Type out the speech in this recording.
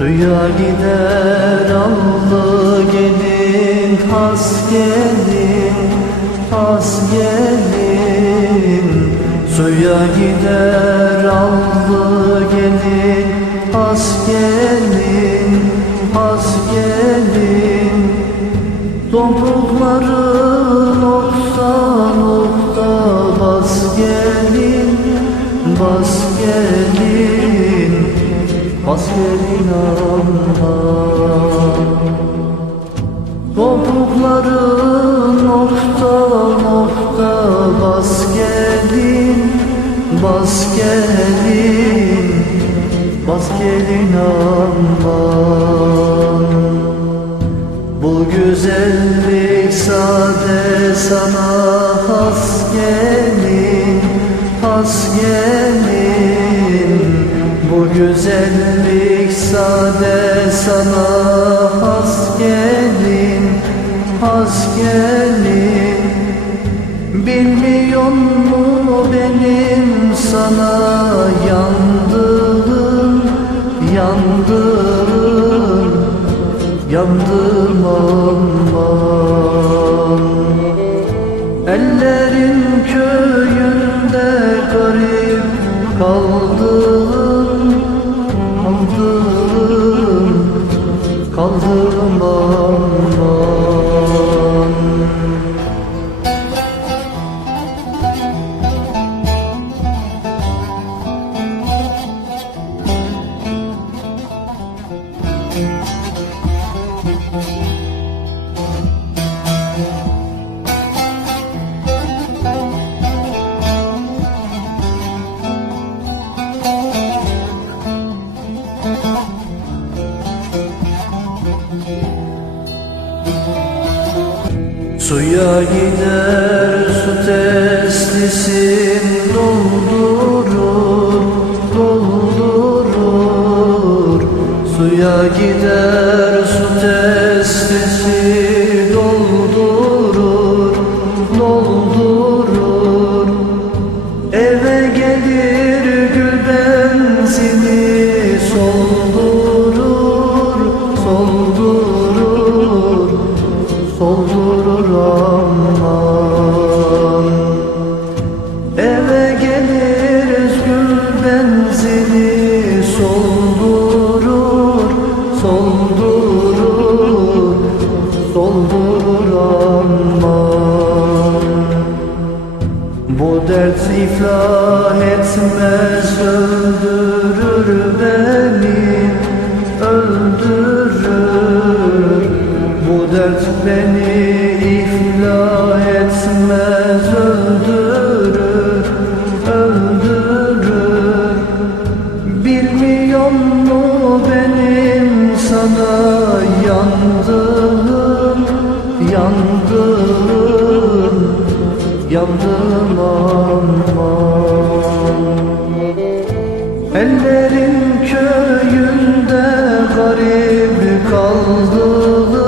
Rüya gider allı gelin has gelin has gelin. Suya gider allı gelin has gelin has gelin. Topukları nokta nokta bas gelin bas gelin bas gelin aman Topukları nokta nokta bas gelin bas gelin bas gelin aman bu güzellik sade sana has gelin, has gelin güzellik sade sana has gelin, has gelin. Bilmiyor mu benim sana yandığım, yandığım Yandım Suya gider su teslisin doldurur, Bu dert iflah etmez öldürür beni, öldürür. Bu dert beni Ellerin köyünde garip kaldım